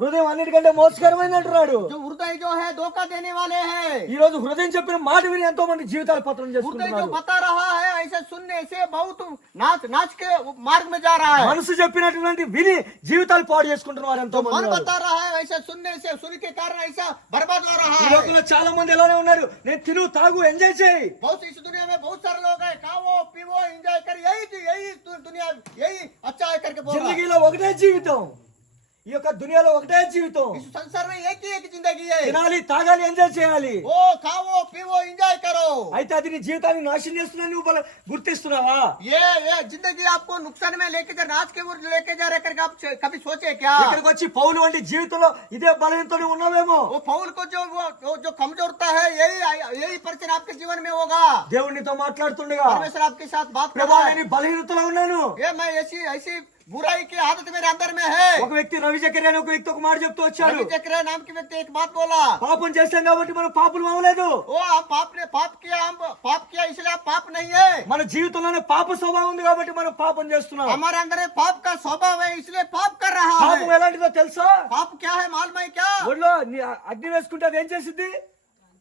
హృదయం అన్నిటికంటే మోసకరమైంది అంటున్నాడు. जो हृदय जो है धोखा देने वाले हैं। ఈ రోజు హృదయం చెప్పిన మాట విని ఎంతో మంది జీవితాలు పత్రం हृदय जो చేసుకుంటున్నారు. बता रहा है ऐसे सुनने से बहुत नाच नाच के मार्ग में जा रहा है। మనసు చెప్పినటువంటి విని జీవితాలు పాడు చేసుకుంటున్నారు ఎంతో मन మంది. बता रहा है ऐसे सुनने से सुन के कारण ऐसा बर्बाद हो रहा ఈ है। లోకంలో చాలా మంది ఎలానే ఉన్నారు, నేను తిను తాగు ఎంజాయ్ చేయి. बहुत इस दुनिया में बहुत सारे लोग हैं, खाओ पीवो एंजॉय कर, यही दुनिया यही अच्छा है करके बोल रहा है। జిందగీలో ఒకటే జీవితం, ఈ యొక్క దునియాలో ఒకటే జీవితం. इस संसार में एक ही एक जिंदगी है। తినాలి, తాగాలి, ఎంజాయ్ చేయాలి. वो खाओ पीवो एंजॉय करो। అయితే అది నీ జీవితాన్ని నాశనం చేస్తున్నా నువ్వు గుర్తిస్తున్నావా? ये जिंदगी आपको नुकसान में लेके जा, नाच के ओर लेके जा रहे करके आप कभी सोचे क्या? ఇక్కడికి వచ్చి పౌలు వంటి జీవితంలో ఇదే బలహీనతోనే ఉన్నావేమో. वो फौल को जो कमजोरता है यही परिचय आपके जीवन में होगा। దేవుడు నీతో మాట్లాడుతుండగా, परमेश्वर आपके साथ बात कर ప్రభా रहा है। నేను బలహీనతలో ఉన్నాను. ये मैं ऐसी बुराई की आदत मेरे अंदर में है। ఒక వ్యక్తి రవి జకర్య అనే ఒక వ్యక్తి ఒక మాట చెప్తూ వచ్చాడు. रवि जकरिया नाम के व्यक्ति एक बात बोला, పాపం చేస్తాం కాబట్టి మనం పాపులు అవ్వలేదు. वो हम पाप किया इसलिए आप पाप नहीं है। మన జీవితంలోనే పాప స్వభావం ఉంది కాబట్టి మనం పాపం చేస్తున్నాం. हमारे अंदर में पाप का स्वभाव है इसलिए पाप कर रहा है। పాపం ఎలాంటిదో తెలుసా? पाप क्या है मालूम है क्या? ఒడిలో అగ్ని వేసుకుంటే అది ఏం చేసిద్ది?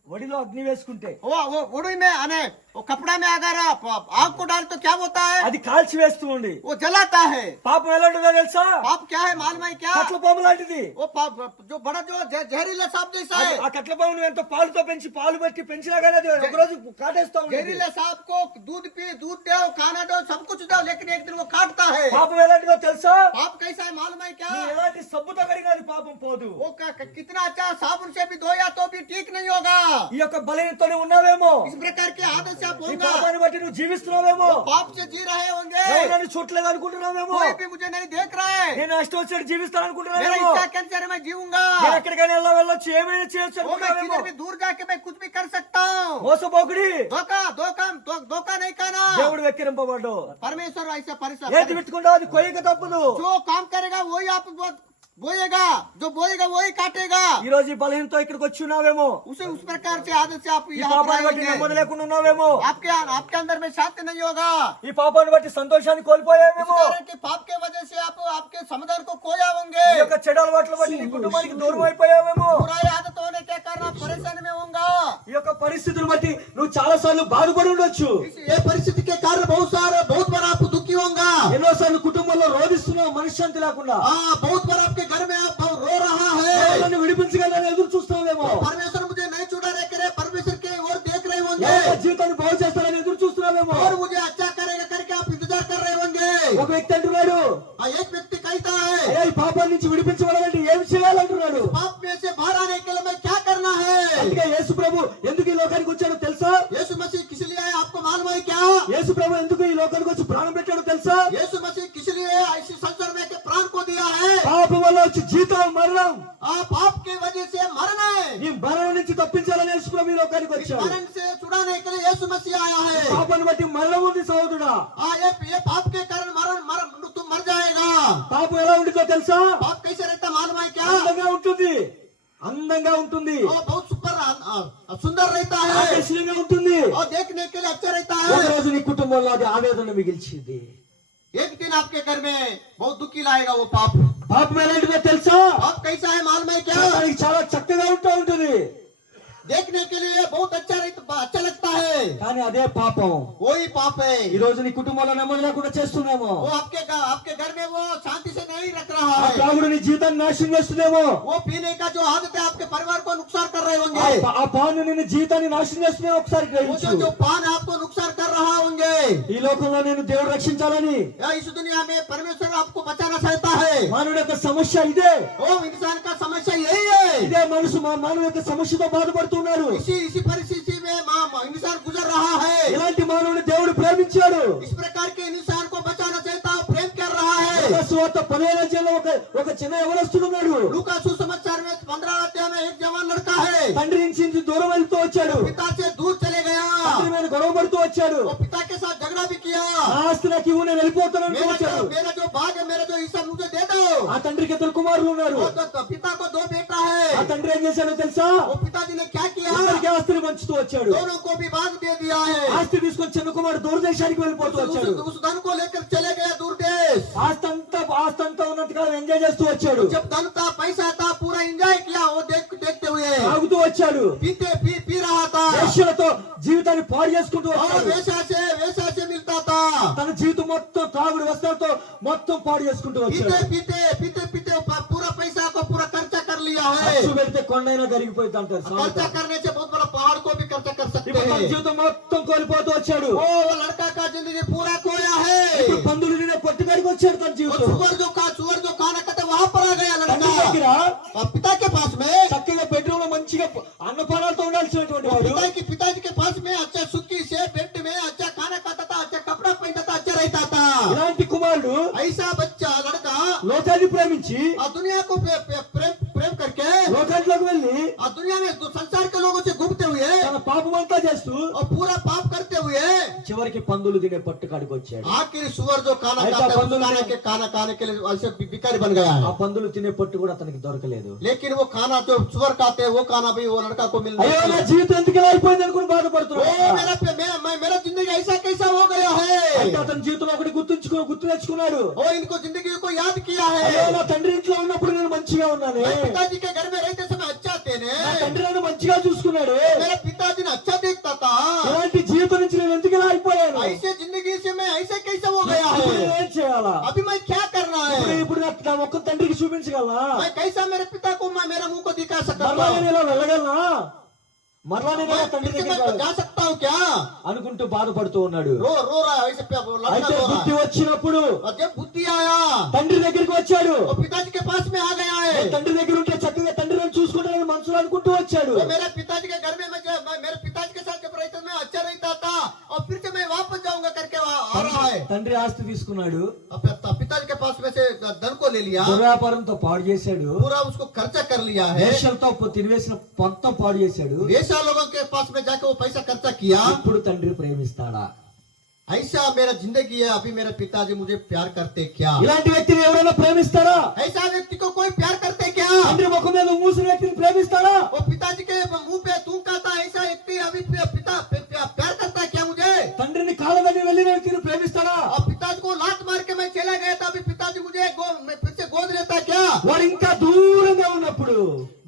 ఒడిలో అగ్ని వేసుకుంటే वो उड़ी में आने वो कपड़ा में अगर आप आग को डाल तो क्या होता है? అది కాల్చి వేస్తూ ఉంది. वो जलाता है। పాపం ఎలాంటిదో తెలుసా? पाप क्या है मालूम है क्या? కట్ల పాము లాంటిది. वो पाप जो बड़ा जो जहरीला सांप जैसा है। ఆ కట్ల పామును ఎంతో పాలుతో పెంచి పాలు బట్టి పెంచినా కానీ అది ఒకరోజు కాటేస్తా ఉంది. जहरीले सांप को दूध दो खाना दो सब कुछ दो लेकिन एक दिन वो काटता है। పాపం ఎలాంటిదో తెలుసా? पाप कैसा है मालूम है क्या? నువ్వు ఎలాంటి సబ్బుతో కడిగినా అది పాపం పోదు. वो कितना अच्छा साबुन से भी धोया तो भी ठीक नहीं होगा। ఈ యొక్క బలహీనతోనే ఉన్నావేమో. इस प्रकार की आदत से आप ఈ होगा। పాపాన్ని బట్టి నువ్వు జీవిస్తున్నావేమో. पाप से जी रहे होंगे। ఎవరైనా చూడలేదు అనుకుంటున్నావేమో. कोई भी मुझे नहीं देख रहा है। నేను అష్టం వచ్చాడు జీవిస్తాను मेरा అనుకుంటున్నావేమో. इच्छा के अनुसार मैं जीऊंगा। నేను ఎక్కడికైనా వెళ్ళొచ్చు, ఏమైనా చేయొచ్చు वो मैं అనుకుంటున్నావేమో. किधर भी दूर जाके मैं कुछ भी कर सकता हूँ। మోసపోకుడి. धोखा नहीं करना। దేవుడు వెక్కిరింపబడ్డు. परमेश्वर ऐसा ఏది परिश्रम పెట్టుకుంటావు అది కొయ్యక తప్పదు. जो काम करेगा वही आप बोएगा, जो बोएगा वही काटेगा। ఈ రోజు ఈ బలహీనతో ఇక్కడికి వచ్చి ఉన్నావేమో. उस प्रकार से आदत से आप ఈ यहाँ पर పాపాన్ని బట్టి आएंगे। నెమ్మది లేకుండా ఉన్నావేమో. आपके अंदर में शांति नहीं होगा। ఈ పాపాన్ని బట్టి సంతోషాన్ని इस కోల్పోయావేమో. कारण के पाप के वजह से आप आपके समाधान को खोया होंगे। ఈ యొక్క చెడు అలవాట్ల బట్టి నీ కుటుంబానికి దూరం అయిపోయావేమో. बुराई आदत होने के कारण आप परेशानी में होगा। ఈ యొక్క పరిస్థితులు బట్టి నువ్వు చాలా సార్లు బాధపడి ఉండొచ్చు. ये परिस्थिति के कारण बहुत बार आप दुखी होगा। ఎన్నోసార్లు కుటుంబంలో రోధిస్తున్నావు మనశ్శాంతి లేకుండా. बहुत बार आपके घर में आप रो रहा है। నన్ను విడిపించగలని ఎదురు చూస్తున్నావేమో. परमेश्वर मुझे नहीं छुड़ा रहे करे, परमेश्वर के ओर देख रहे होंगे నా జీవితాన్ని బాగు చేస్తానని ఎదురు చూస్తున్నావేమో. और मुझे अच्छा करेगा करके आप इंतजार कर रहे होंगे। ఒక వ్యక్తి అంటున్నాడు, एक व्यक्ति कहता है, అయ్యా ఈ పాపాల నుంచి విడిపించబడాలంటే ఏం చేయాలంటున్నాడు. पाप में से बाहर आने के लिए मैं क्या करना है? అందుకే యేసు ప్రభు ఎందుకు ఈ లోకానికి వచ్చాడో తెలుసా? यीशु मसीह किस लिए आए आपको मालूम है क्या? యేసు ప్రభు ఎందుకు ఈ లోకానికి వచ్చి ప్రాణం పెట్టాడో తెలుసా? यीशु मसीह किस लिए ऐसे संसार में के प्राण को दिया है? పాపం వల్ల వచ్చి జీతం మరణం. पाप की वजह से मरण है। నీ మరణం నుంచి తప్పించాలని యేసు ప్రభు ఈ లోకానికి इस వచ్చాడు. मरण से छुड़ाने के लिए यीशु मसीह आया है। పాపాన్ని బట్టి మరణం ఉంది సహోదరుడా. ये पाप के कारण मरण तुम मर जाएगा। పాపం ఎలా ఉంటుందో తెలుసా? पाप कैसे रहता मालूम है क्या? అందంగా ఉంటుంది, అందంగా ఉంటుంది, बहुत सुंदर रहता है ఆకర్షణీయంగా ఉంటుంది. और देखने के लिए अच्छा रहता ఒక है। రోజు నీ కుటుంబంలో అది ఆవేదన మిగిల్చింది. एक दिन आपके घर में बहुत दुखी लाएगा वो पाप। పాపం ఎలాంటిదో తెలుసా? पाप कैसा है मालूम है क्या? చూడడానికి చాలా చక్కగా ఉంటూ ఉంటుంది, देखने के लिए बहुत अच्छा लगता है, కానీ అదే పాపం. वही पाप है। ఈ రోజు నీ కుటుంబంలో నెమ్మది లేకుండా చేస్తున్నామో. वो आपके घर में वो शांति से नहीं रख रहा ఆ है। త్రాగుడు నీ జీవితాన్ని నాశనం చేస్తుందేమో. वो पीने का जो आदत है आपके परिवार को नुकसान कर रहे होंगे। ఆ పాను నిన్ను జీవితాన్ని నాశనం చేస్తుందేమో. ఒకసారి वो గ్రహించు. जो पान आपको नुकसान कर रहा होंगे। ఈ లోకంలో నేను దేవుడు రక్షించాలని या इस दुनिया में परमेश्वर आपको बचाना चाहता है। మానవుడి యొక్క సమస్య ఇదే. वो इंसान का समस्या यही है। ఇదే మానవుడి యొక్క సమస్యతో బాధపడుతున్నారు. इसी परिस्थिति में इंसान गुजर रहा है। ఇలాంటి మానవుని దేవుడు ప్రేమించాడు. इस प्रकार के इंसान को बचाना चाहता है, प्रेम कर रहा है। సువార్త 15వ అధ్యాయంలో ఒక చిన్న యవనస్తుడున్నాడు. लूका सुसमाचार में 15 अध्याय में एक जवान लड़का है। తండ్రి నుంచి దూరం వెళ్తూ వచ్చాడు. पिता से दूर चले गया। తండ్రి మీద గొడవ పడుతూ వచ్చాడు. वो पिता के साथ झगड़ा भी किया। నా ఆస్తి నాకు ఇవ్వు, నేను వెళ్ళిపోతానని వచ్చాడు. मेरा जो भाग है, मेरा जो हिस्सा मुझे दे दो। ఆ తండ్రికి ఇద్దరు కుమారులు ఉన్నారు. तो पिता को 2 बेटा है। ఆ తండ్రి ఏం చేశాడో తెలుసా? वो पिताजी ने क्या किया? ఇద్దరికి ఆస్తిని పంచుతూ వచ్చాడు. दोनों को भी भाग दे दिया है। ఆస్తి తీసుకొని చిన్న కుమారుడు దూరదేశానికి వెళ్ళిపోతూ వచ్చాడు. उस धन को लेकर चले गया दूर देश। ఆస్తంతా ఉన్నంతకాలం ఎంజాయ్ చేస్తూ వచ్చాడు, जब धन था पैसा था पूरा एंजॉय किया वो देखते हुए తాగుతూ వచ్చాడు, पी रहा था వేశ్యలతో జీవితాన్ని పాడు చేసుకుంటూ और వచ్చాడు. वैसा से मिलता था, తన జీవితం మొత్తం తాగుడు వస్త్రాలతో మొత్తం పాడు చేసుకుంటూ వచ్చాడు. पीते पूरा पैसा को पूरा खर्चा कर लिया है। ఖర్చు పెడితే కొండైనా కరిగిపోయింది అంటారు సామెత. खर्चा करने से बहुत बड़ा पहाड़ को भी खर्चा कर सकते ఇప్పుడు తన हैं। జీవితం మొత్తం కోల్పోతూ వచ్చాడు. वो लड़का का जिंदगी पूरा खोया है। ఇప్పుడు పందులు తినే పట్టుకాడికి వచ్చాడు తన और జీవితం. सुअर जो खाना खाता वहां पर आ गया తండ్రి लड़का। దగ్గర और पिता के पास में చక్కగా బెడ్రూమ్ లో మంచిగా అన్నపానాలతో ఉండాల్సినటువంటి వాడు पिताजी के पास में अच्छा सुखी से बेड में अच्छा खाना खाता था, अच्छा कपड़ा पहनता था, अच्छा रहता था। ఇలాంటి కుమారుడు ऐसा बच्चा लड़का లోకాన్ని ప్రేమించి और दुनिया को प्रेम करके లోకాంట్లోకి వెళ్ళి और दुनिया में संसार के लोगों से घूमते हुए తన పాపమంతా చేస్తూ और पूरा पाप करते हुए చివరికి పందులు తినే పట్టుకాడికి వచ్చాడు. आखिर सुअर जो खाना ऐसा खाता है बंदूक उस खाना खाने के लिए ऐसे भिखारी बन गया ఆ है। పందులు తినే పట్టు కూడా అతనికి దొరకలేదు. लेकिन वो खाना जो सुअर खाते हैं वो खाना भी वो लड़का को मिल అయ్యో నా रहा है। జీవితం ఎందుకు ఇలా అయిపోయింది అనుకుని ओ బాధపడుతున్నాడు. मेरा जिंदगी ऐसा कैसा हो गया है। అయితే అతని జీవితంలో ఒకటి గుర్తు తెచ్చుకున్నాడు. ओ इनको जिंदगी को याद किया అయ్యో है। నా తండ్రి ఇంట్లో ఉన్నప్పుడు నేను మంచిగా ఉన్నాను, मैं पिताजी के घर में रहते समय अच्छा थे ने। నా తండ్రి నన్ను మంచిగా చూసుకున్నాడు, मेरा पिताजी ने अच्छा देखता था। ఇలాంటి జీవితం నుంచి నేను ఎందుకు ఇలా అయిపోయాను, ऐसे जिंदगी से मैं ऐसे कैसे हो गया ఇప్పుడు है। నేను ఏం చేయాలా, अभी मैं क्या करना है। ఇప్పుడు నా ఒక్క తండ్రికి చూపించగలనా, मैं कैसा मेरे पिता को मैं मेरा मुंह को दिखा सकता మరలా हूँ। నేను ఇలా వెళ్ళగలనా, మరలా నేను ఇలా తండ్రి फिर से దగ్గరికి मैं जा सकता हूँ क्या। అనుకుంటూ బాధపడుతూ ఉన్నాడు. रो रहा है ऐसे लड़का అయితే रो रहा బుద్ధి है। వచ్చినప్పుడు और जब बुद्धि आया తండ్రి దగ్గరికి వచ్చాడు. वो पिताजी के पास में आ गया है। తండ్రి దగ్గర ఉంటే చక్కగా తండ్రి నన్ను చూసుకుంటానని మనసులో అనుకుంటూ వచ్చాడు. वो मेरे पिताजी के घर में मैं मेरे पिताजी के साथ जब रहता मैं अच्छा रहता था और फिर से मैं वापस जाऊंगा करके आ रहा है। తండ్రి ఆస్తి తీసుకున్నాడు, पिताजी के पास में से धन को ले लिया, దుర్వ్యాపారంతో పాడు చేశాడు, पूरा उसको खर्चा कर लिया है। వేశ్యలతో తిరివేసిన మొత్తం పాడు చేశాడు. ऐसा लोगों के पास में जाके वो पैसा खर्चा किया। ఇప్పుడు తండ్రి ప్రేమిస్తాడా? ऐसा मेरा जिंदगी है, अभी मेरे पिताजी मुझे प्यार करते क्या। ఇలాంటి వ్యక్తిని ఎవరైనా ప్రేమిస్తారా? ऐसा व्यक्ति को कोई प्यार करते क्या। తండ్రి ముఖం మీద మూసిన వ్యక్తిని ప్రేమిస్తాడా? वो पिताजी के मुंह पे तू कहता ऐसा व्यक्ति अभी पिता प्यार करता है क्या मुझे। తండ్రిని కాలదని వెళ్ళిన వ్యక్తిని ప్రేమిస్తాడా? और पिताजी को लात मार के मैं चला गया था, अभी पिताजी मुझे फिर से गोद लेता क्या। వాడు ఇంకా దూరంగా ఉన్నప్పుడు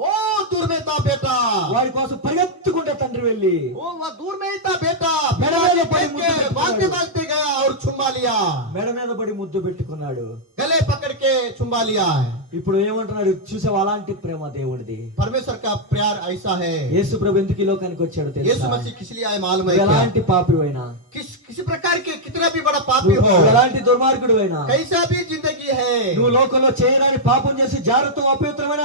बहुत दूर में था बेटा, వాడి కోసం పరిగెత్తుకుంటే తండ్రి వెళ్ళి वो वहाँ दूर में ही था बेटा। मेरा मेरे बड़ी मुद्दे पे भागते भागते गया और चुम्मा लिया, మెడ మీద పడి ముద్దు పెట్టుకున్నాడు. गले पकड़ के चुम्मा लिया है। ఇప్పుడు ఏమంటున్నాడు? చూసావు, అలాంటి ప్రేమ దేవుడిది. परमेश्वर का प्यार ऐसा है। యేసు ప్రభు ఎందుకు ఈ లోకానికి వచ్చాడు यीशु తెలుసా? मसीह किस लिए आए मालूम है నువ్వు क्या? ఎలాంటి పాపివైనా, किसी प्रकार के कितना भी बड़ा पापी हो, నువ్వు ఎలాంటి దుర్మార్గుడివైనా, कैसा भी जिंदगी है, నువ్వు లోకంలో చేయరాని పాపం చేసి జాగ్రత్త అపవిత్రమైన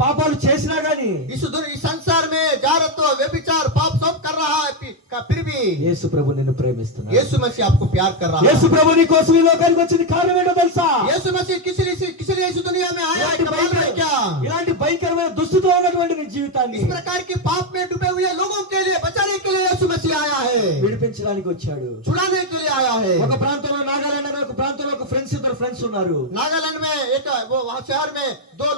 పాపాలు చేసినా గాని इस संसार में जारत्व व्यभिचार पाप सब कर रहा है, फिर भी యేసు ప్రభు నిన్ను ప్రేమిస్తున్నాడు. यीशु मसीह आपको प्यार कर रहा है। యేసు ప్రభు నీ కోసం ఈ లోకానికి వచ్చింది కారణం ఏంటో తెలుసా? यीशु मसीह किस लिए इस दुनिया में आया है मालूम है क्या। ఇలాంటి భయంకరమైన దుస్థితిలో ఉన్నటువంటి నీ జీవితాన్ని इस प्रकार के पाप में डूबे हुए लोगों के लिए बचाने के लिए यीशु मसीह आया है, విడిపించడానికి వచ్చాడు. छुड़ाने के लिए आया है। ఒక ప్రాంతంలో నాగాలాండ్ అనే ఒక ప్రాంతంలో ఒక ఇద్దరు ఫ్రెండ్స్ ఉన్నారు. नागालैंड में एक वो वहाँ शहर में दो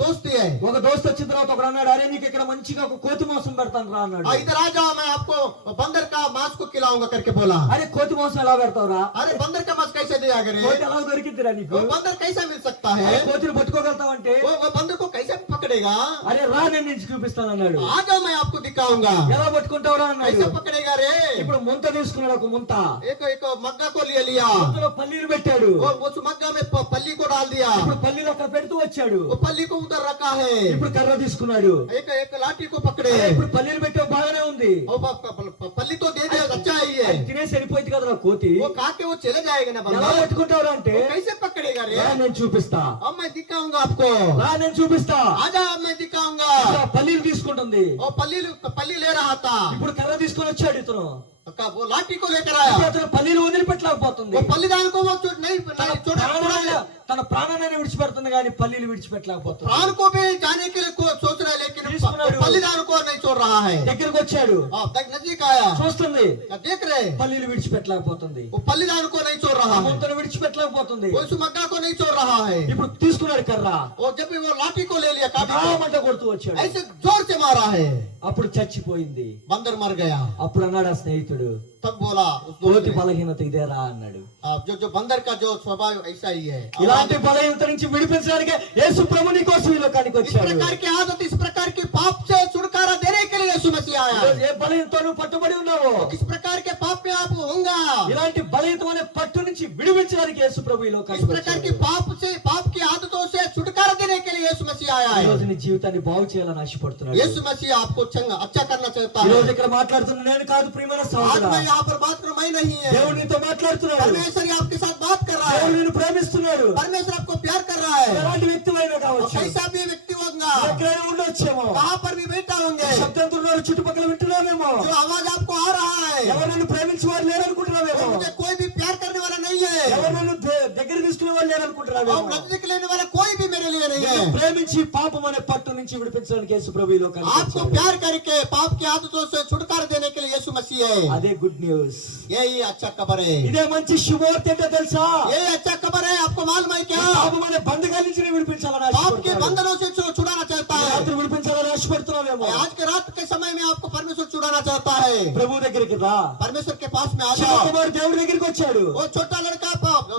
दोस्ती है। ఒక దోస్త్ వచ్చిన తర్వాత ఒకడు అన్నాడు, అరే నీకు ఇక్కడ మంచిగా ఒక కోతి మాంసం పెడతాను రా అన్నాడు. इधर आ जाओ, मैं आपको बंदर का मांस को खिलाऊंगा करके बोला। అరే కోతి మాంసం ఎలా పెడతావురా? अरे बंदर का मांस कैसे दिया करे, కోతి ఎలా దొరికిద్దిరా నీకు? वो बंदर कैसे मिल सकता है, అరే కోతిని పట్టుకోగలుగుతావంటే वो बंदर को कैसे पकड़ेगा। అరే రా నేను నుంచి చూపిస్తాను అన్నాడు. आ जाओ, मैं आपको दिखाऊंगा। ఎలా పట్టుకుంటావురా అన్నాడు. कैसे पकड़ेगा रे। ఇప్పుడు ముంత తీసుకున్నాడు, ఒక ముంత. एक मग्गा को ले लिया, ముంతలో పల్లీలు పెట్టాడు. वो उस मग्गा में पल्ली को डाल दिया, ఇప్పుడు పల్లీలు అక్కడ పెడుతూ వచ్చాడు. वो पल्ली को उधर रखा है। ఇప్పుడు కర్ర తీసుకున్నాడు. एक लाठी को पकड़े, అరే ఇప్పుడు పల్లీలు పెట్టావు బాగానే ఉంది, और पल्ली तो दे दिया, अच्छा है ये, అది తినేసి వెళ్ళిపోయింది కదరా కోతి. वो खा के वो चले जाएगा ना ఎలా बंदर। పట్టుకుంటావురా అంటే वो कैसे पकड़ेगा रे। రా నేను చూపిస్తా, अब मैं दिखाऊंगा आपको, రా నేను చూపిస్తా. आजा अब मैं दिखाऊंगा। ఇప్పుడు ఆ పల్లీలు తీసుకుంటుంది. और पल्ली ले रहा था, ఇప్పుడు కర్ర తీసుకొని వచ్చాడు ఇతను. वो लाठी को लेकर आया, ఇప్పుడు అతను పల్లీలు వదిలిపెట్టలేకపోతుంది. वो पल्लीदान को वो नहीं छोड़ा, తన ప్రాణాన్ని విడిచిపెడుతుంది కానీ పల్లీలు విడిచిపెట్టలేకపోతుంది. प्राण को भी जाने के लिए सोच रहा है लेकिन తీసుకున్నాడు. बलिदान को नहीं छोड़ रहा है। దగ్గరికి వచ్చాడు, नजदीक आया, చూస్తుంది, क्या देख रहे हैं? పల్లీలు విడిచిపెట్టలేకపోతుంది, वो बलिदान को नहीं छोड़ रहा है, ముంతను విడిచిపెట్టలేకపోతుంది. वो उस मग्गा को नहीं छोड़ रहा है। ఇప్పుడు తీసుకున్నాడు కర్ర, वो जब भी वो लाठी को ले लिया, काटी को, మంట కొడుతూ వచ్చాడు. ऐसे जोर से मारा है, అప్పుడు చచ్చిపోయింది. बंदर मर गया। అప్పుడు అన్నాడు ఆ స్నేహితుడు, तब बोला उस दोस्त తోటి ने, బలహీనత ఇదేరా అన్నాడు. जो बंदर का जो स्वभाव ऐसा ही है। ఇలాంటి బలహీనత నుంచి విడిపించడానికి యేసు ప్రభు నీ కోసం ఈ లోకానికి इस వచ్చాడు. प्रकार की आदत, इस प्रकार के पाप से छुटकारा देने के लिए यीशु मसीह आया। ఈరోజు ఏ బలహీనతో నువ్వు పట్టుబడి ఉన్నావో, किस प्रकार के पाप में आप होंगे, ఇలాంటి బలహీనత అనే పట్టు నుంచి విడిపించడానికి యేసు ప్రభు ఈ इस లోకానికి प्रकार వచ్చాడు. के पाप से, पाप की आदतों से छुटकारा देने के लिए यीशु मसीह आया ఈ రోజు है। నీ జీవితాన్ని బాగు చేయాలని ఆశపడుతున్నాడు. यीशु मसीह आपको अच्छा करना चाहता ఈ है। రోజు ఇక్కడ మాట్లాడుతున్న నేను కాదు, ప్రియమైన आज సహోదరా, मैं यहाँ पर बात करूँ, मैं नहीं है, దేవుడు నీతో మాట్లాడుతున్నాడు. परमेश्वर ही आपके साथ बात कर रहा దేవుడు है। నిన్ను ప్రేమిస్తున్నాడు. परमेश्वर आपको प्यार कर रहा है। ఎలాంటి వ్యక్తివైనా और కావచ్చు, कैसा भी व्यक्ति होगा, ఎక్కడైనా ఉండొచ్చేమో, कहाँ पर भी बैठा होंगे, శబ్దంతో ఉన్నారు, చుట్టుపక్కల వింటున్నామేమో, जो आवाज आपको आ रहा है, ఎవరు నన్ను ప్రేమించే వారు లేరనుకుంటున్నావేమో, मुझे कोई भी प्यार करने वाला नहीं है, ఎవరు నన్ను దగ్గర తీసుకునే వాళ్ళు और లేరనుకుంటున్నావేమో, नजदीक लेने वाला कोई भी मेरे लिए नहीं है। నిన్ను ప్రేమించి పాపం అనే పట్టు నుంచి విడిపించడానికి యేసు ప్రభు ఈ లోకానికి आपको వచ్చాడు. प्यार करके पाप की आदतों से छुटकारा देने के लिए यीशु मसीह है। అదే గుడ్ న్యూస్. यही अच्छा खबर है, ఇదే మంచి శుభవార్త ఏంటో తెలుసా? यही अच्छा खबर है। आपको मालूम है क्या? పాపం అనే బంధకాల నుంచి నేను విడిపించాలని पाप के ఆశపడుతున్నాడు. बंधनों से छुड़ाना चाहता ఈ है। రాత్రి విడిపించాలని ఆశపడుతున్నావేమో, आज के रात के समय में आपको परमेश्वर छुड़ाना चाहता है। ప్రభు దగ్గరికి రా. परमेश्वर के पास में आ చిన్న जाओ। కుమారుడు దేవుడి దగ్గరికి వచ్చాడు. वो छोटा लड़का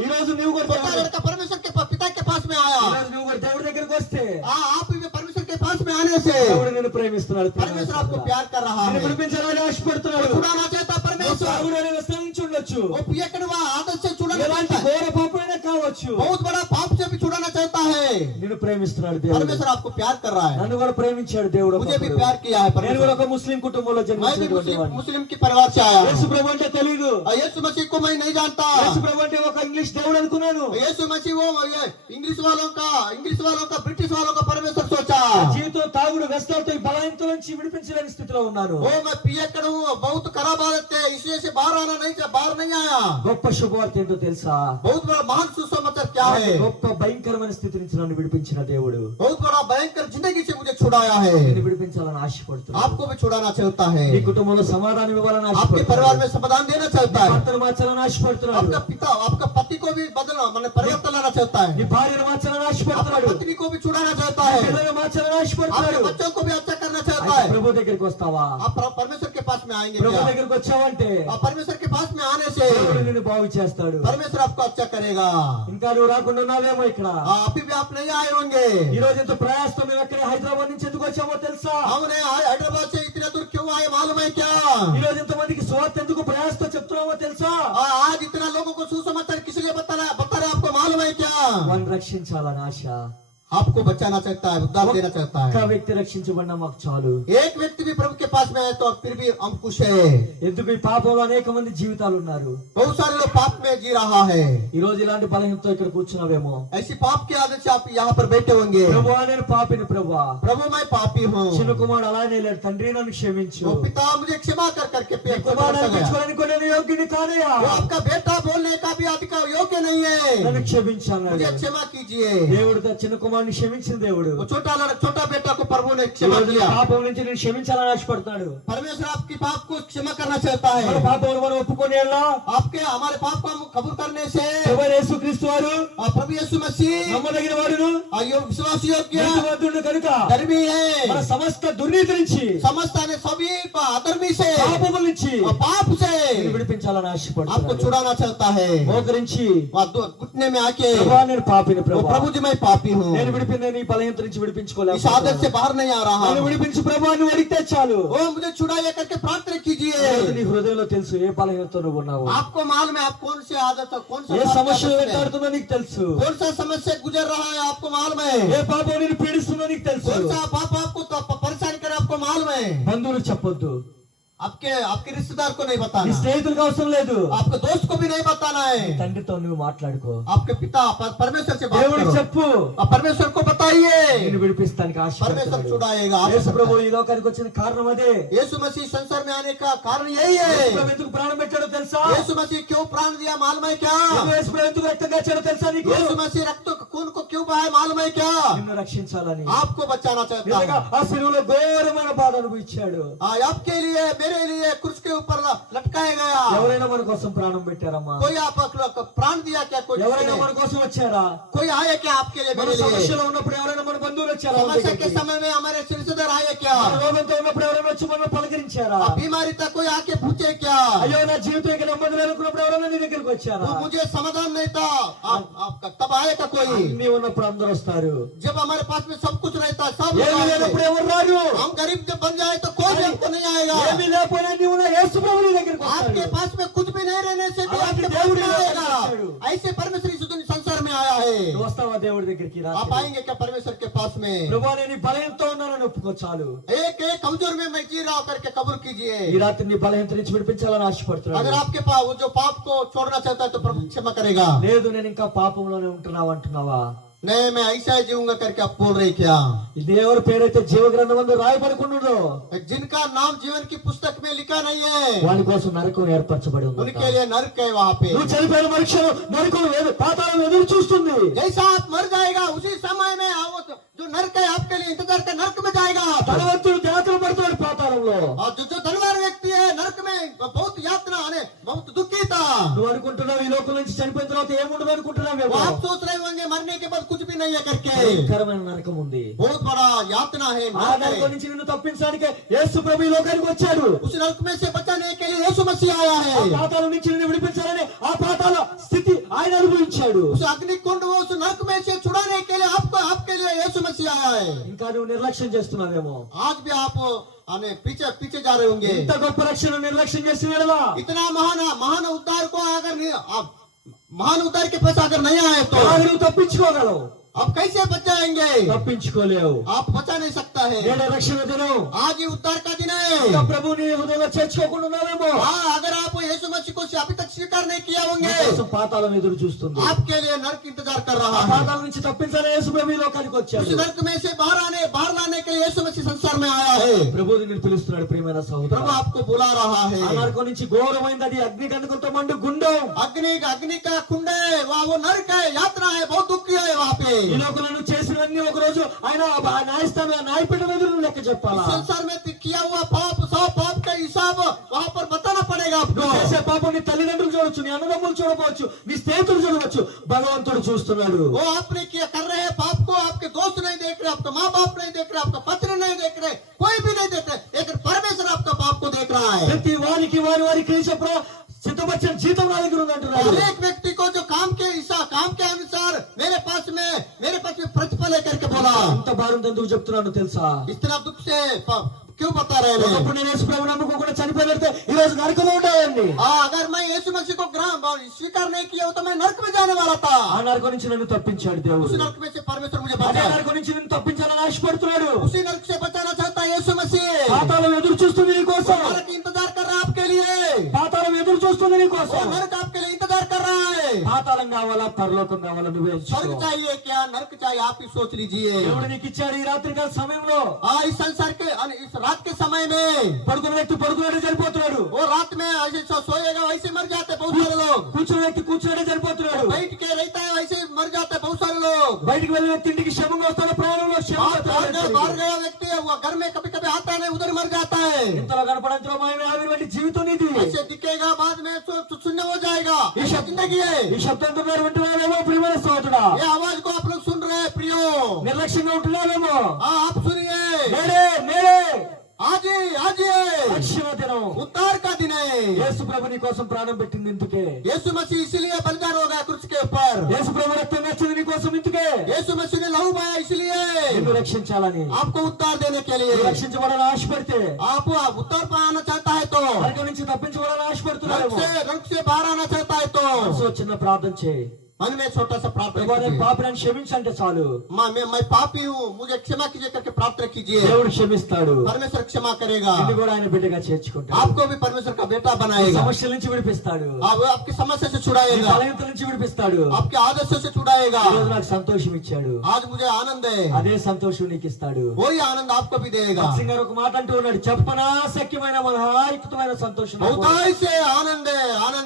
ఈ రోజు నువ్వు కూడా छोटा लड़का परमेश्वर के पिता के पास में आया। ఈ రోజు నువ్వు కూడా దేవుడి దగ్గరికి వస్తే आप भी परमेश्वर के पास में आने से దేవుడు నిన్ను ప్రేమిస్తున్నాడు. परमेश्वर आपको प्यार कर रहा నిన్ను है, విడిపించాలని ఆశపడుతున్నాడు. छुड़ाना चाहता నువ్వు परमेश्वर। తాగుడనే వ్యసనం నుంచి ఉండొచ్చు, वो पियकड़वा आदत से छुड़ाना ఎలాంటి चाहता है, ఘోర పాపమైనా కావచ్చు, बहुत बड़ा पाप से भी छुड़ाना चाहता है। నిన్ను ప్రేమిస్తున్నాడు దేవుడు. परमेश्वर आपको प्यार कर रहा है। నన్ను కూడా ప్రేమించాడు దేవుడు. मुझे भी ఒకప్పుడు. प्यार किया है నేను కూడా परमेश्वर। ఒక ముస్లిం కుటుంబంలో मैं भी జన్మించినటువంటి వాడిని. मुस्लिम की परिवार से आया యేసు हूँ। ప్రభు అంటే తెలీదు. यीशु मसीह को मैं नहीं जानता। యేసు ప్రభు అంటే ఒక ఇంగ్లీష్ దేవుడు అనుకున్నాను. यीशु मसीह वो ये इंग्लिश वालों का ब्रिटिश वालों का परमेश्वर सोचा। జీవితం తాగుడు వ్యసనాలతో ఈ బలహీనత నుంచి విడిపించలేని స్థితిలో ఉన్నాను. वो मैं पियकड़ हूँ, बहुत खराब आदत है, इसलिए से बाहर नहीं आया। గొప్ప శుభవార్త ఏంటో తెలుసా? बहुत बड़ा महान सुसमाचार क्या है? గొప్ప భయంకరమైన స్థితి నుంచి నన్ను విడిపించిన దేవుడు बहुत बड़ा भयंकर जिंदगी से मुझे छुड़ाया है। నిన్ను విడిపించాలని ఆశపడుతున్నాడు. आपको भी छुड़ाना चाहता है, నీ కుటుంబంలో సమాధానం ఇవ్వాలని आपके परिवार ఆశపడుతున్నాడు. में समाधान देना चाहता है, భర్తను మార్చాలని ఆశపడుతున్నాడు. आपका पिता आपका पति को भी बदलना मैंने परिवर्तन लाना चाहता నీ है, భార్యను మార్చాలని आपका ఆశపడుతున్నాడు. पत्नी को भी छुड़ाना चाहता నీ है, పిల్లలను మార్చాలని ఆశపడుతున్నాడు. आपके बच्चों को भी अच्छा करना चाहता అయితే है। ప్రభు దగ్గరికి వస్తావా? आप परमेश्वर के पास में आएंगे ప్రభు क्या? దగ్గరికి వచ్చావంటే आप परमेश्वर के पास में आने से దేవుడు నిన్ను బాగు చేస్తాడు. परमेश्वर आपको अच्छा करेगा। ఇంకా నువ్వు రాకుండా ఉన్నావేమో ఇక్కడ. अभी भी आप नहीं आए होंगे। ఈ రోజు ఎంత ప్రయాసతో మేము ఎక్కడ హైదరాబాద్ నుంచి ఎందుకు వచ్చామో తెలుసా? हमने हैदराबाद से इतने दूर क्यों आए मालूम है क्या? ఈ రోజు ఎంత మందికి సువార్త ఎందుకు ప్రయాసతో చెప్తున్నామో తెలుసా? आज इतना लोगों को सुसमाचार किस लिए बता रहे आपको मालूम है क्या? వారిని రక్షించాలని ఆశ. आपको बचाना चाहता है, उद्धार देना चाहता ఒక్క है। వ్యక్తి రక్షించబడినా మాకు చాలు. एक व्यक्ति भी प्रभु के पास में आए तो फिर भी हम खुश है। ఎందుకు ఈ పాపంలో అనేక మంది జీవితాలు ఉన్నారు. बहुत सारे लोग पाप में जी रहा है। ఈ రోజు ఇలాంటి బలహీనతో ఇక్కడ కూర్చున్నావేమో. ऐसी पाप की आदत से आप यहाँ पर बैठे होंगे। ప్రభువా నేను పాపిని ప్రభువా. प्रभु मैं पापी हूँ, చిన్న కుమారుడు అలానే లేడు, తండ్రి నన్ను క్షమించు. वो पिता मुझे क्षमा कर करके నీ కుమారుడు అనిపించుకోవడానికి కూడా నేను యోగ్యుని కాదయ్యా. वो आपका बेटा बोलने का भी अधिकार योग्य नहीं है, నన్ను క్షమించాను. मुझे क्षमा कीजिए। దేవుడు తన చిన్న కుమారుని క్షమించిన దేవుడు. वो छोटा बेटा को प्रभु ने ఈ क्षमा రోజు నీ किया। పాపం నుంచి నేను క్షమించాలని ఆశపడతాడు. परमेश्वर आपकी पाप को क्षमा करना चाहता మన है। పాపములు మనం ఒప్పుకొని आपके हमारे पाप को हम कबूल करने से యేసుక్రీస్తు వారు प्रभु यीशु मसीह నమ్మదగిన వాడును विश्वास योग्य నీతిమంతుడు కనుక धर्मी మన है, సమస్త దుర్నీతి నుంచి समझता है सभी अधर्मी से పాపముల నుంచి पाप से నిన్ను విడిపించాలని आपको ఆశపడుతున్నాడు. छुड़ाना चाहता है। మోకరించి घुटने में आके ప్రభువా నేను పాపిని वो ప్రభువా, प्रभु जी मैं पापी हूँ, నేను విడిపిందే నీ బలహీనత నుంచి इस आदत విడిపించుకోలేకపోతున్నాను. से बाहर नहीं आ रहा। నన్ను విడిపించు ప్రభువా నువ్వు అడిగితే చాలు. वो मुझे छुड़ाइए करके प्रार्थना ఈ రోజు कीजिए। నీ హృదయంలో తెలుసు ఏ బలహీనతో నువ్వు ఉన్నావు, आपको मालूम है आप कौन से आदत कौन सा ఏ पाप की సమస్యలు आदत में, వెంటాడుతుందో నీకు తెలుసు, कौन सा समस्या गुजर रहा है आपको मालूम है, ఏ పాపం నేను పీడిస్తుందో నీకు తెలుసు. कौन सा पाप आपको परेशान करे आपको मालूम है। బంధువులకు చెప్పొద్దు, आपके रिश्तेदार को नहीं నీ बताना, స్నేహితులకు అవసరం లేదు. आपके दोस्त को भी नहीं बताना నీ है, తండ్రితో నువ్వు మాట్లాడుకో. आपके पिता परमेश्वर से बात దేవుడికి करो, చెప్పు, आप परमेश्वर को बताइए, నిన్ను విడిపిస్తానికి परमेश्वर ఆశపడుతున్నాడు. छुड़ाएगा। యేసు ప్రభు ఈ లోకానికి వచ్చిన కారణం అదే. यीशु मसीह संसार में आने का कारण यही యేసు है। ప్రభు ఎందుకు ప్రాణం పెట్టాడో తెలుసా? यीशु मसीह क्यों प्राण दिया मालूम है क्या? యేసు ప్రభు ఎందుకు రక్తం కాచాడో తెలుసా నీకు? यीशु मसीह रक्त खून को क्यों बहाया मालूम है क्या? నిన్ను రక్షించాలని. आपको बचाना चाहता నిజంగా है। ఆ శిలువలో ఘోరమైన బాధ అనుభవించాడు. आपके लिए मेरे लिए क्रूस के ऊपर लटकाया गया। ఎవరైనా మన కోసం ప్రాణం పెట్టారమ్మా? कोई आप प्राण दिया क्या? कोई ఎవరైనా మన కోసం వచ్చారా? कोई आया क्या आपके लिए? మన मेरे लिए సమస్యలో ఉన్నప్పుడు ఎవరైనా మన బంధువులు వచ్చారా? మన समस्या के దగ్గరికి? समय में हमारे रिश्तेदार आए क्या? మన రోగంతో ఉన్నప్పుడు ఎవరైనా వచ్చి మనం పలకరించారా? बीमारी तक कोई आके पूछे क्या? అయ్యో నా జీవితం ఇక నెమ్మది లేదనుకున్నప్పుడు ఎవరైనా నీ దగ్గరికి వచ్చారా? मुझे समाधान नहीं था, आपका तब आएगा कोई? అన్ని ఉన్నప్పుడు అందరూ వస్తారు. जब हमारे पास में सब कुछ रहता है, सब ఏమీ లేనప్పుడు ఎవరు రారు. हम गरीब जब बन जाए तो कोई भी हमको नहीं आएगा। ఏమీ లేకపోయినా నీవు నా యేసు ప్రభు నీ దగ్గరికి आपके వస్తాడు. पास में कुछ भी नहीं रहने से भी అలాంటి आपके पास దేవుడు में నీ आएगा। దగ్గరికి వచ్చాడు. ऐसे परमेश्वर इस संसार में आया है। నువ్వు వస్తావా దేవుడి దగ్గరికి? రా. आप आएंगे क्या परमेश्वर के पास में? ప్రభువా నేను ఈ బలహీనతో ఉన్నానని ఒప్పుకో చాలు. एक एक कमजोर में मैं जी रहा हूं करके कबूल कीजिए। ఈ రాత్రి నీ బలహీనత నుంచి విడిపించాలని ఆశపడుతున్నాను. अगर आपके पास वो जो पाप को छोड़ना चाहता है तो प्रभु क्षमा करेगा। లేదు నేను ఇంకా పాపంలోనే ఉంటున్నావు అంటున్నావా? नहीं मैं ऐसा ही जीऊंगा करके आप बोल रहे क्या? ఇది ఎవరి పేరైతే జీవ గ్రంథమందు రాయబడుకున్నదో जिनका नाम जीवन की पुस्तक में लिखा नहीं है, వాని కోసం నరకం ఏర్పరచబడి ఉంది. उनके लिए नरक है वहाँ पे। నువ్వు చనిపోయిన మనుషులు నరకం పాతాళం ఎదురు చూస్తుంది. जैसा आप मर जाएगा उसी समय में वो जो नरक है आपके लिए इंतजार कर नरक में जाएगा। ధనవంతుడు యాత్ర పడతాడు పాతాళంలో. और जो धनवान व्यक्ति है नरक में बहुत यातना आने बहुत दुखी था। నువ్వు అనుకుంటున్నావు ఈ లోకం నుంచి చనిపోయిన తర్వాత ఏముండదు वो అనుకుంటున్నావేమో. आप सोच रहे होंगे मरने के बाद कुछ भी नहीं है करके। భయంకరమైన నరకం ఉంది. बहुत बड़ा यातना है, ఆ नरक నరకం है। నుంచి నిన్ను తప్పించడానికి యేసు ప్రభు ఈ లోకానికి వచ్చాడు. उस नरक में से बचाने के लिए यीशु मसीह आया ఆ है। పాతాళం నుంచి నిన్ను విడిపించాలని ఆ పాతాళ స్థితి ఆయన అనుభవించాడు. उस अग्नि कुंड वो उस नरक में से छुड़ाने के लिए आपको आपके लिए यीशु मसीह आया है। ఇంకా నువ్వు నిర్లక్ష్యం చేస్తున్నావేమో. आज भी आप पीछे पीछे जा रहे होंगे। ఇంత గొప్ప రక్షణ నిర్లక్ష్యం చేసిన ఎడల इतना महान उद्धार को अगर आप महान उद्धार के पास अगर नहीं आए तो అలాగే నువ్వు తప్పించుకోగలవు. आप कैसे बच जाएंगे? తప్పించుకోలేవు. आप बचा नहीं सकता है। నేడే రక్షణ దినం. आज ही उद्धार का दिन ఇంకా है। ప్రభుని హృదయంలో చేర్చుకోకుండా ఉన్నావేమో. हाँ अगर आप यीशु मसीह को अभी तक स्वीकार नहीं किया होंगे నీకోసం పాతాళం ఎదురు చూస్తుంది. आपके लिए नरक इंतजार कर रहा ఆ है। పాతాళం నుంచి తప్పించాలని యేసు ప్రభు ఈ లోకానికి उस వచ్చాడు. नरक में से बाहर लाने के लिए यीशु मसीह संसार में आया है। ప్రభు నిన్ను పిలుస్తున్నాడు ప్రియమైన प्रभु సహోదరుడు. आपको बुला रहा है। ఆ నరకం నుంచి ఘోరమైంది అది అగ్ని కనుకతో మండు గుండం. अग्नि का कुंड है वहाँ, वो नरक है, यात्रा है, बहुत दुखी है वहाँ पे। ఈ లోకంలో నువ్వు చేసినవన్నీ ఒక రోజు ఆయన న్యాయస్థానం న్యాయపీఠం ఎదురు నువ్వు లెక్క చెప్పాలా? संसार में किया हुआ पाप सब पाप का हिसाब वहाँ पर बताना पड़ेगा आपको। నువ్వు చేసే పాపం నీ తల్లిదండ్రులు చూడొచ్చు, నీ అన్నదమ్ములు చూడవచ్చు, నీ స్నేహితులు చూడవచ్చు. భగవంతుడు చూస్తున్నాడు. वो आपने किया कर रहे हैं पाप को, आपके दोस्त नहीं देख रहे, आपका माँ बाप नहीं देख रहे, आपका पत्र नहीं देख रहे, कोई भी नहीं देख रहे, लेकिन परमेश्वर आपका पाप को देख रहा है। ప్రతి వారికి వారి క్రీస్తు సిద్ధపరిచిన జీతం నా దగ్గర ఉంది అంటున్నాడు. हर एक व्यक्ति को जो काम के अनुसार मेरे पास में प्रतिफल है करके बोला। ఎంత భారం ఎందుకు చెప్తున్నాను తెలుసా? इस तरह दुख से क्यों बता रहे हैं? ఒకప్పుడు నేను యేసు ప్రభు నమ్ముకోకుండా చనిపోయితే ఈ రోజు నరకంలో ఉండేవాడిని. अगर मैं यीशु मसीह को स्वीकार नहीं किया तो मैं नरक में जाने वाला था। ఆ నరకం నుంచి నన్ను తప్పించాడు उस దేవుడు. नरक में से परमेश्वर मुझे అదే बचाया। నరకం నుంచి నిన్ను తప్పించాలని ఆశపడుతున్నాడు. उसी नरक से बचाना चाहता है यीशु मसीह। పాతాళం ఎదురు చూస్తుంది నీ కోసం. नरक इंतजार कर रहा है आपके लिए। పాతాళం ఎదురు చూస్తుంది నీ కోసం. नरक आपके लिए इंतजार कर रहा है। పాతాళం కావాలా పరలోకం కావాలా నువ్వే स्वर्ग ఎంచుకో. चाहिए क्या नरक चाहिए, आप ही सोच लीजिए। దేవుడు నీకు ఇచ్చాడు ఈ రాత్రికాల సమయంలో. इस संसार के इस रात के समय में పడుకున్న వ్యక్తి పడుకున్నట్టే చనిపోతున్నాడు. वो रात में ऐसे सोएगा वैसे मर जाते बहुत सारे लोग। కూర్చున్న వ్యక్తి కూర్చున్నట్టే చనిపోతున్నాడు. बैठ के रहता है वैसे मर जाते बहुत सारे लोग। బయటికి వెళ్ళిన వ్యక్తి ఇంటికి క్షేమంగా వస్తాడు, ప్రయాణంలో बाहर गया व्यक्ति है वो घर में कभी कभी आता है, उधर मर जाता है। ఇంతలో కనపడంతో ఆవిరి జీవితం నీది. ऐसे दिखेगा बाद में शून्य हो जाएगा। ऐसा जिंदगी है। ఈ శబ్దంతో మీరు వింటున్నావేమో ప్రియమైన సోదరుడా. ये आवाज को आप लोग सुन रहे हैं प्रियो। నిర్లక్ష్యంగా ఉంటున్నావేమో. आप सुनिए। నేడే आज ही రక్షణ దినం. उद्धार का दिन है। యేసు ప్రభు నీ కోసం ప్రాణం పెట్టింది ఇందుకే. यीशु मसीह इसीलिए बलिदान हो गया क्रूस के ऊपर। యేసు ప్రభు రక్తం వచ్చింది నీ కోసం ఇందుకే. यीशु मसीह ने लहू बहाया इसलिए నిన్ను రక్షించాలని. आपको उद्धार देने के लिए। నువ్వు రక్షించబడాలని ఆశపడితే, आप उद्धार पाना चाहता है तो, నరకం నుంచి తప్పించబడాలని ఆశపడుతున్నావేమో, नरक से बाहर आना चाहता है तो మనసులో చిన్న ప్రార్థన చేయి. मन में छोटा सा प्रार्थना ప్రభా నేను कीजिए। పాపిని క్షమించంటే చాలు मैं पापी हूँ, मुझे क्षमा कीजिए करके प्रार्थना कीजिए। దేవుడు క్షమిస్తాడు, परमेश्वर क्षमा करेगा, నిన్ను కూడా ఆయన బిడ్డగా చేర్చుకుంటాడు, आपको भी परमेश्वर का बेटा बनाएगा, సమస్యల నుంచి విడిపిస్తాడు, वो आपकी समस्या से నీ छुड़ाएगा, బలహీనతల నుంచి విడిపిస్తాడు. आपके आदर्शों से छुड़ाएगा। ఈ రోజు నాకు సంతోషం ఇచ్చాడు, आज मुझे आनंद है, అదే సంతోషం నీకు ఇస్తాడు. वही आनंद आपको भी देगा। సింగ్ గారు ఒక మాట అంటూ ఉన్నాడు, చెప్పనా శక్యమైన మహాయుక్తమైన సంతోషం నాకు. बहुताई से आनंद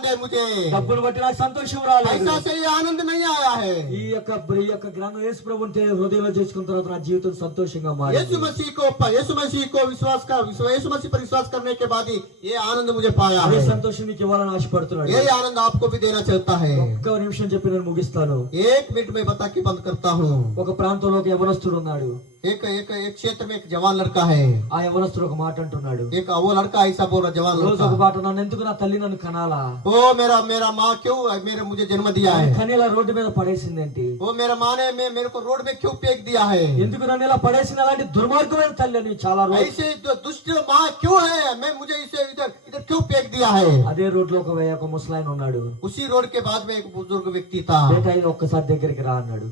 है मुझे, డబ్బును బట్టి నాకు సంతోషం రాలేదు. पैसा से ये आनंद नहीं आया है। ఈ యొక్క గ్రంథం యేసు ప్రభువుని హృదయంలో చేసుకున్న తర్వాత నా జీవితం సంతోషంగా మారింది. यीशु मसीह को यीशु मसीह पर विश्वास करने के बाद ही ये आनंद मुझे पाया అదే है। సంతోషం నీకు ఇవ్వాలని ఆశపడుతున్నాడు. यही आनंद आपको भी देना चाहता है। ఒక్క నిమిషం చెప్పి నేను ముగిస్తాను. 1 मिनट में बता के बंद करता हूँ। ఒక ప్రాంతంలో ఒక యవనస్తుడు ఉన్నాడు. एक क्षेत्र में एक जवान लड़का है। ఆ యవనస్తుడు ఒక మాట అంటున్నాడు, वो लड़का ऐसा बोल रहा, जवान రోజు ఒక लड़का, మాట, నన్ను ఎందుకు నా తల్లి నన్ను కనాలా, ओ मेरा माँ क्यों मुझे जन्म दिया है, కానీ ఇలా రోడ్డు మీద పడేసిందేంటి, वो मेरा माँ ने मेरे को रोड में क्यों फेंक दिया है, ఎందుకు నన్ను ఇలా పడేసిన అలాంటి దుర్మార్గమైన తల్లి అని చాలా రోజు ऐसे जो दुष्ट माँ क्यों है, मुझे इसे इधर क्यों फेंक दिया है। అదే రోడ్ లో ఒక ముసలాయన ఉన్నాడు. उसी रोड के बाद में एक बुजुर्ग व्यक्ति था। బేటా ఇది ఒక్కసారి దగ్గరికి రా అన్నాడు.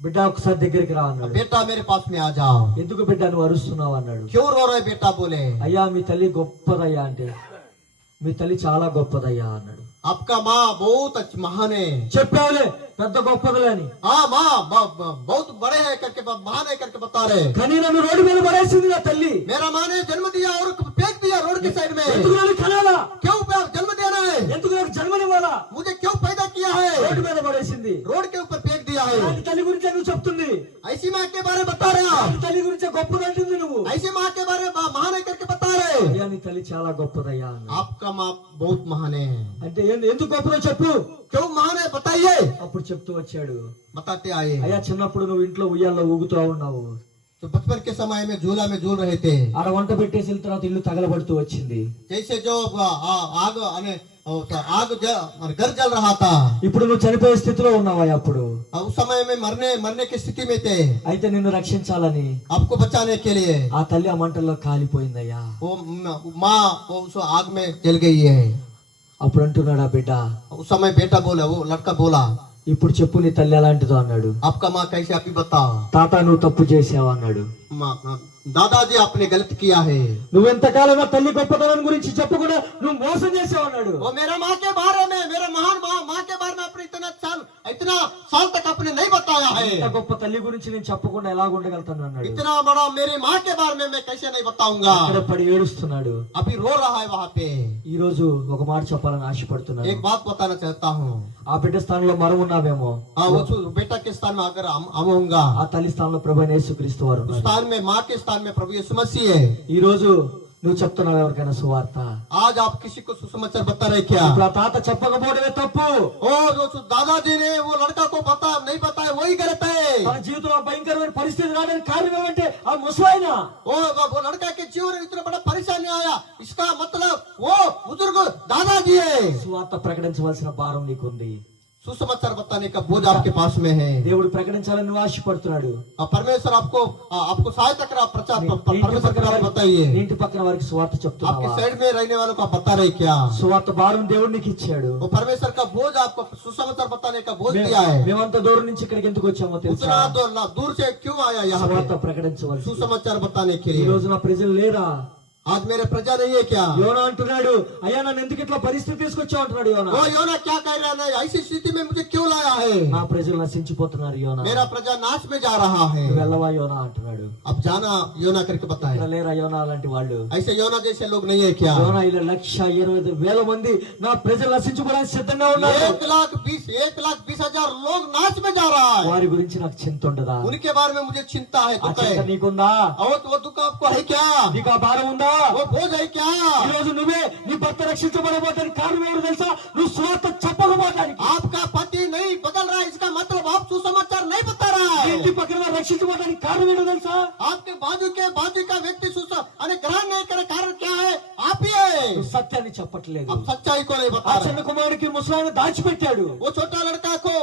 బిడ్డ ఒక్కసారి దగ్గరికి రా అన్నాడు. बेटा मेरे पास में आ जाओ। ఎందుకు బిడ్డ నువ్వు అరుస్తున్నావు అన్నాడు. क्यों रो रहे बेटा, बोले అయ్యా మీ తల్లి గొప్పదయ్యా అంటే, మీ తల్లి చాలా గొప్పదయ్యా అన్నాడు. आपका माँ बहुत महान है। చెప్పావులే పెద్ద గొప్పదిలే అని, हाँ माँ बहुत बड़े है करके महान है करके बता रहे, కానీ నన్ను రోడ్డు మీద పడేసింది నా తల్లి. मेरा माँ ने जन्म दिया और फेंक दिया रोड के साइड में। ఎందుకు నన్ను కనాలా, क्यों जन्म देना है, ఎందుకు నాకు జన్మనివ్వాలా, मुझे क्यों पैदा किया है, రోడ్డు మీద పడేసింది. रोड के ऊपर फेंक दिया है। అలాంటి తల్లి గురించి నువ్వు చెప్తుంది, ऐसी माँ के बारे में बता रहे आप, అలాంటి తల్లి గురించి గొప్పదంటుంది నువ్వు. ऐसी माँ के बारे में महान है करके बता रहे, అయ్యా నీ తల్లి చాలా గొప్పదయ్యా అన్నాడు. आपका माँ बहुत महान है। అంటే ఎందుకు గొప్పదో చెప్పు. क्यों महान है बताइए। అప్పుడు చెప్తూ వచ్చాడు, बताते आए। అయ్యా చిన్నప్పుడు నువ్వు ఇంట్లో ఉయ్యాల్లో ఊగుతూ ఉన్నావు, तो बचपन के समय में झूला में झूल रहे थे, ఆడ వంట పెట్టేసిన తర్వాత ఇల్లు తగలబడుతూ వచ్చింది. जैसे जो आग घर जल रहा था, ఇప్పుడు నువ్వు చనిపోయే స్థితిలో ఉన్నావా అప్పుడు. उस समय में मरने की स्थिति में थे। అయితే నిన్ను రక్షించాలని आपको बचाने के लिए ఆ తల్లి ఆ మంటల్లో కాలిపోయిందయ్యా. वो माँ उस आग में जल गई है। అప్పుడు అంటున్నాడు ఆ బిడ్డ, उस समय बेटा बोला, वो लड़का बोला, ఇప్పుడు చెప్పు నీ తల్లి ఎలాంటిదో అన్నాడు. आपका माँ कैसे, आप ही बताओ। తాత నువ్వు తప్పు చేసావు అన్నాడు. दादाजी आपने गलत किया है, నువ్వెంతకాలం నా తల్లి గొప్పతనం గురించి చెప్పకుండా నువ్వు మోసం చేసావు అన్నాడు. वो मेरा माँ के बारे में, मेरा महान माँ के बारे में आपने इतना साल तक आपने नहीं बताया है। ఇంత గొప్ప తల్లి గురించి నేను చెప్పకుండా ఎలా ఉండగలుగుతాను అన్నాడు. इतना बड़ा मेरी माँ के बारे में मैं कैसे नहीं बताऊंगा। అక్కడ పడి ఏడుస్తున్నాడు. अभी रो रहा है वहाँ पे। ఈ రోజు ఒక మాట చెప్పాలని ఆశపడుతున్నాను. एक बात बताना चाहता हूँ, ఆ బిడ్డ స్థానంలో మనం ఉన్నామేమో, वो बेटा के स्थान में अगर हम होऊंगा, ఆ తల్లి స్థానంలో ప్రభువైన యేసుక్రీస్తు వారు उस ఉన్నారు. स्थान में माँ के स्थान में प्रभु यीशु मसीह है। ఈ రోజు నువ్వు చెప్తున్నావు ఎవరికైనా సువార్త. आज आप किसी को सुसमाचार बता रहे क्या? ఇప్పుడు ఆ తాత చెప్పకపోవడమే తప్పు. ओ जो दादाजी ने वो लड़का को पता नहीं बताया, वही गलत है। తన జీవితంలో భయంకరమైన పరిస్థితి రావడానికి కారణం ఏమంటే ఆ ముసలాయన. वो लड़का के जीवन में इतना बड़ा परेशानी आया, इसका मतलब वो बुजुर्ग दादाजी है। సువార్త ప్రకటించవలసిన భారం నీకుంది. सुसमाचार बताने का बोझ आपके पास में है। దేవుడు ప్రకటించాలని నువ్వు ఆశపడుతున్నాడు. परमेश्वर आपको सहायता करा, प्रचार परमेश्वर करा, बताइए। నీ ఇంటి పక్కన వారికి సువార్త आपके చెప్తున్నావా? साइड में रहने वालों को आप बता रहे क्या? సువార్త భారం దేవుడు నీకు ఇచ్చాడు. वो परमेश्वर का बोझ आपको सुसमाचार बताने का बोझ दिया है। మేమంత దూరం నుంచి इక్కడికి ఎందుకు వచ్చామో తెలుసా? उतना दूर से क्यों आया यहाँ సువార్త पे? ప్రకటించవలసి. सुसमाचार बताने के ఈ लिए। రోజు నా ప్రజలు లేరా? आज मेरे प्रजा नहीं है क्या? యోనా అంటున్నాడు, అయ్యా నన్ను ఎందుకు ఇట్లా పరిస్థితి తీసుకొచ్చావు అంటున్నాడు యోనా. वो योना क्या कह रहा है, ऐसी स्थिति में मुझे क्यों लाया है? నా ప్రజలు నశించిపోతున్నారు యోనా, मेरा प्रजा नाश में जा रहा है। నువ్వు వెళ్ళవా యోనా అంటున్నాడు. अब जाना योना करके ఇక్కడ बताए। లేరా యోనా అలాంటి వాళ్ళు? ऐसे योना जैसे लोग नहीं है क्या? యోనా ఇలా 1,20,000 మంది నా ప్రజలు నశించుకోవడానికి సిద్ధంగా ఉన్నారు. 1,20,000 लोग नाश में जा रहा है। వారి గురించి నాకు చింత ఉండదా? उनके बारे में मुझे चिंता है, ఆ दुख చింత है। నీకుందా? और वो दुख आपको है क्या? నీకు ఆ భారం ఉందా? वो बोझ है क्या? ఈ రోజు నువ్వే నీ భర్త రక్షించబడబోతానికి కారణం ఎవరు తెలుసా? నువ్వు సువార్త చెప్పకపోవడానికి. आपका पति नहीं बदल रहा है, इसका मतलब आप सुसमाचार नहीं बता रहा నీ है। ఇంటి పక్కన వారు రక్షించబడడానికి కారణం ఏంటో తెలుసా? आपके बाजू का व्यक्ति ग्रहण नहीं करे, कारण क्या है? आप ही है। నువ్వు సత్యాన్ని చెప్పట్లేదు. आप सच्चाई को नहीं ఆ बता చిన్న रहे। కుమారుడికి ముసలాయన దాచిపెట్టాడు. वो छोटा लड़का को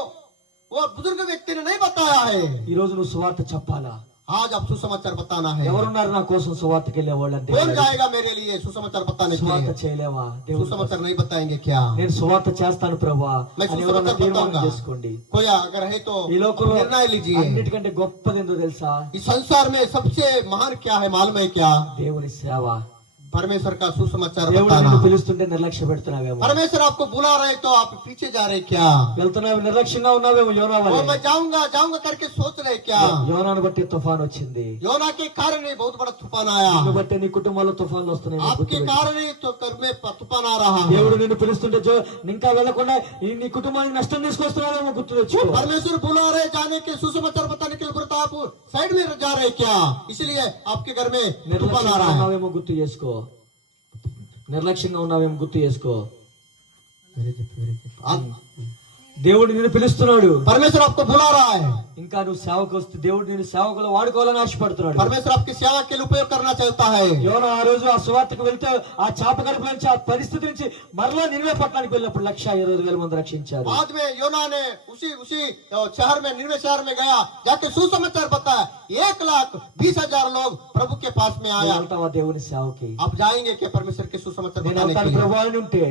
वो बुजुर्ग व्यक्ति ने नहीं बताया है। ఈ రోజు నువ్వు సువార్త చెప్పాలా? आज आप सुसमाचार बताना है। ఎవరున్నారు నా కోసం సువార్తకి వెళ్ళే వాళ్ళు అంటే कौन जाएगा मेरे लिए सुसमाचार बताने के సువార్త लिए? చేయలేవా దేవుడు सुसमाचार नहीं बताएंगे क्या? నేను సువార్త చేస్తాను ప్రభా मैं అని ఎవరన్నా सुसमाचार తీర్మానం बताऊंगा। చేసుకోండి कोई अगर है तो ఈ లోకంలో निर्णय लीजिए। అన్నిటికంటే గొప్పది ఏందో తెలుసా इस संसार में सबसे महान क्या है मालूम है क्या? దేవుని సేవ परमेश्वर का सुसमाचार దేవుడు बताना। నిన్ను పిలుస్తుంటే నిర్లక్ష్య పెడుతున్నావేమో परमेश्वर आपको बुला रहे तो आप पीछे जा रहे क्या? వెళ్తున్నావు నిర్లక్ష్యంగా ఉన్నావేమో యోనా वो వలె मैं जाऊंगा करके सोच रहे क्या? యోనాను బట్టి తుఫాన్ వచ్చింది योना के कारण ही बहुत बड़ा तूफान आया। నిన్ను బట్టి నీ కుటుంబంలో తుఫాన్లు వస్తున్నాయి నీకు आपके గుర్తుపెట్టుకో. कारण ही तो कर में तूफान आ रहा है। దేవుడు నిన్ను పిలుస్తుంటే ఇంకా వెళ్లకుండా నీ కుటుంబానికి నష్టం తీసుకొస్తున్నావేమో గుర్తు తెచ్చుకో परमेश्वर बुला रहे जाने के सुसमाचार बताने के लिए बोलता आप साइड में जा रहे क्या? इसलिए आपके घर में तूफान आ నిర్లక్ష్యంగా रहा है। ఉన్నావేమో గుర్తు చేసుకో నిర్లక్ష్యంగా ఉన్నావేమో గుర్తు చేసుకో దేవుడు నిన్ను పిలుస్తున్నాడు परमेश्वर आपको बुला रहा है। ఇంకా నువ్వు సేవకు వస్తే దేవుడు నిన్ను సేవకులు వాడుకోవాలని ఆశపడుతున్నాడు परमेश्वर आपकी सेवा के लिए उपयोग करना चाहता है। యోనా ఆ రోజు ఆ సువార్తకు వెళ్తే ఆ చాప గడుపు నుంచి ఆ పరిస్థితి నుంచి మరలా నినివే పట్టణానికి వెళ్ళినప్పుడు 1,20,000 మంది రక్షించారు बाद में योना ने उसी शहर में निनवे शहर में गया जाके सुसमाचार बताया। 1,20,000 लोग प्रभु के पास में నువ్వు आया। వెళ్తావా దేవుని సేవకి आप जाएंगे क्या परमेश्वर के सुसमाचार నేను बताने के వెళ్తాను लिए? ప్రభు అని ఉంటే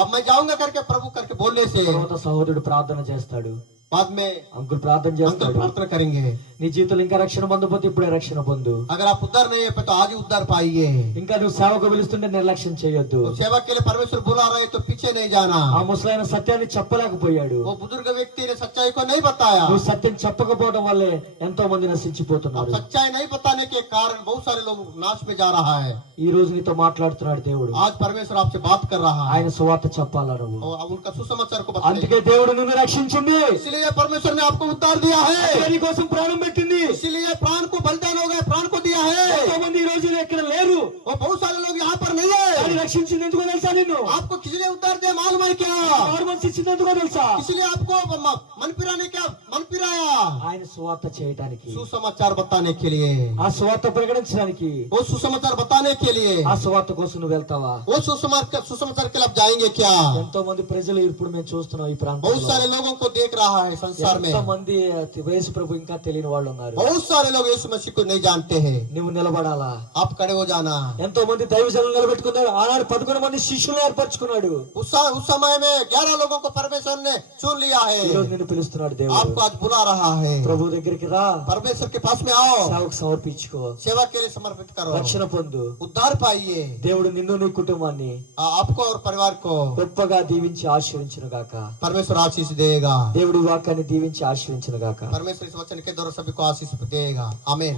अब मैं जाऊंगा करके प्रभु करके बोलने से తర్వాత సహోదరుడు ప్రార్థన చేస్తాడు बाद में అంకుల్ ప్రార్థన अंकल చేస్తాడు प्रार्थना करेंगे। నీ జీవితంలో ఇంకా రక్షణ పొందకపోతే ఇప్పుడే రక్షణ పొందు अगर आप उद्धार नहीं है तो आज ही उद्धार पाइए। ఇంకా నువ్వు సేవకు పిలుస్తుంటే నిర్లక్ష్యం చేయొద్దు तो सेवा के लिए परमेश्वर बुला रहे तो पीछे नहीं जाना। ఆ ముసలైన సత్యాన్ని చెప్పలేకపోయాడు वो बुजुर्ग व्यक्ति ने सच्चाई को नहीं बताया। నువ్వు సత్యం చెప్పకపోవడం వల్లే ఎంతో మంది अब నశించిపోతున్నారు सच्चाई नहीं बताने के कारण बहुत सारे लोग नाश में जा रहा है। ఈ రోజు నీతో మాట్లాడుతున్నాడు దేవుడు आज परमेश्वर आपसे बात कर रहा है ఆయన సువార్త చెప్పాలా నువ్వు और अब उनका सुसमाचार को बताइए। అందుకే దేవుడు నిన్ను రక్షించింది इसलिए परमेश्वर ने आपको उद्धार दिया అందుకే है। నీ కోసం ప్రాణం పెట్టింది इसीलिए प्राण को बलिदान हो गए, प्राण को दिया है। ఎంతో మంది ఈ రోజు ఇక్కడ లేరు और बहुत सारे लोग यहाँ पर नहीं కానీ है। రక్షించింది ఎందుకో తెలుసా నిన్ను आपको किसी ने उद्धार दिया मालूम है क्या? ఆరు మనసు ఇచ్చింది ఎందుకో తెలుసా इसलिए आपको मन फिराने क्या मन फिराया? ఆయన సువార్త చేయటానికి सुसमाचार बताने के लिए, ఆ సువార్త ప్రకటించడానికి वो सुसमाचार बताने के लिए, ఆ సువార్త కోసం నువ్వు వెళ్తావా वो सुसमाचार के लिए आप जाएंगे क्या? ఎంతో మంది ప్రజలు ఇప్పుడు మేము చూస్తున్నాం ఈ बहुत ప్రాంతంలో सारे लोगों को देख रहा है संसार में। ఎంతో మంది యేసు ప్రభు ఇంకా తెలియని వాళ్ళు ఉన్నారు बहुत सारे लोग यीशु मसीह को नहीं जानते हैं। నువ్వు నిలబడాలా आप खड़े हो जाना। ఎంతో మంది దైవజనులు నిలబెట్టుకున్నాడు ఆనాడు 11 మంది శిష్యులు ఏర్పరచుకున్నాడు उस समय में 11 लोगों को परमेश्वर ने चुन लिया ఈ రోజు है। నిన్ను పిలుస్తున్నాడు దేవుడు आपको आज बुला रहा है। ప్రభు దగ్గరికి రా परमेश्वर के पास में आओ, సేవకు సమర్పించుకో सेवा के लिए समर्पित करो, రక్షణ పొందు उद्धार पाइए। దేవుడు నిన్ను నీ కుటుంబాన్ని आपको और परिवार को గొప్పగా దీవించి ఆశీర్వించును గాక परमेश्वर आशीष देगा। దేవుడి వాక్యాన్ని దీవించి ఆశీర్వించును గాక परमेश्वर इस वचन के द्वारा सभी को आशीष देगा। आमीन।